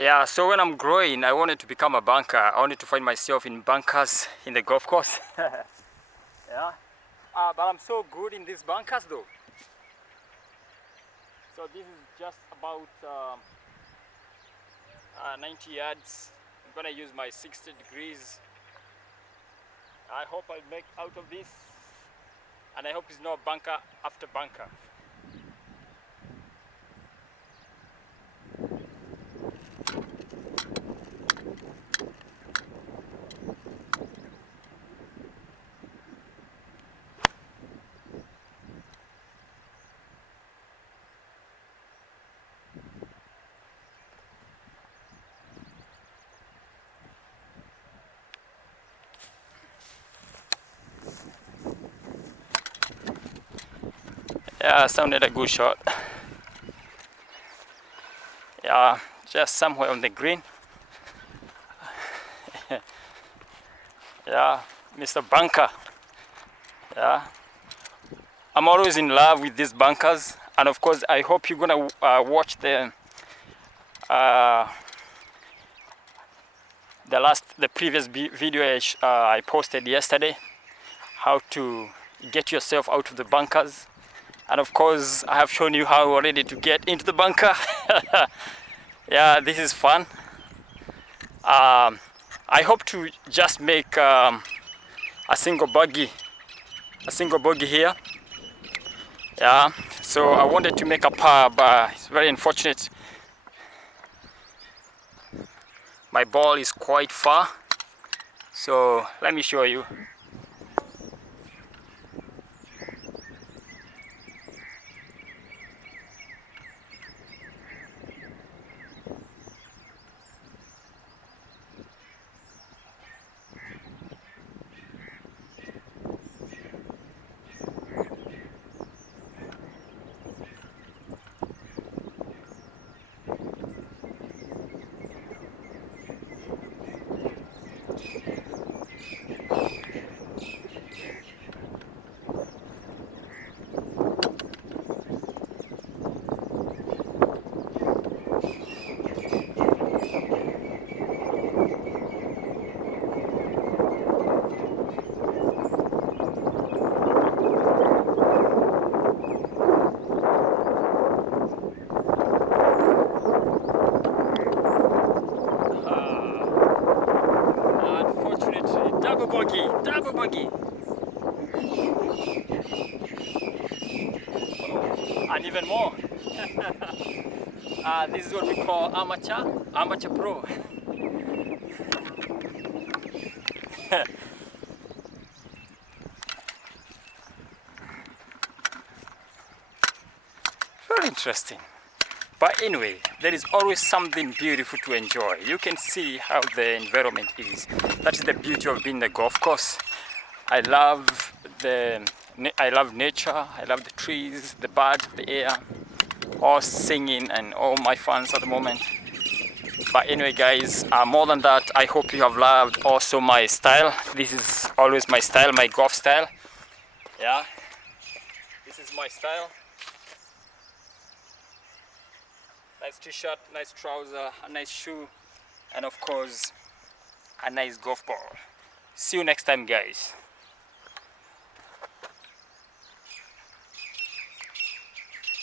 Yeah, so when I'm growing, I wanted to become a banker. I wanted to find myself in bunkers in the golf course. Yeah, but I'm so good in these bunkers though. So this is just about 90 yards. I'm gonna use my 60 degrees. I hope I'll make out of this, and I hope it's not bunker after bunker. Yeah, sounded a good shot. Yeah, just somewhere on the green. Yeah, Mr. Bunker. Yeah, I'm always in love with these bunkers, and of course, I hope you're gonna watch uh, the previous video I posted yesterday, how to get yourself out of the bunkers. And of course, I have shown you how already to get into the bunker. Yeah, this is fun. I hope to just make a single bogey here. Yeah, so I wanted to make a par, but it's very unfortunate. My ball is quite far, so let me show you. Unfortunately, double bogey, and even more. This is what we call amateur pro. Very interesting. But anyway, there is always something beautiful to enjoy. You can see how the environment is. That is the beauty of being in the golf course. I love nature. I love the trees, the birds, the air, all singing, and all my fans at the moment. But anyway, guys, more than that, I hope you have loved also my style. This is always my style, my golf style. Yeah, this is my style. Nice t-shirt, nice trouser, a nice shoe, and of course, a nice golf ball. See you next time, guys.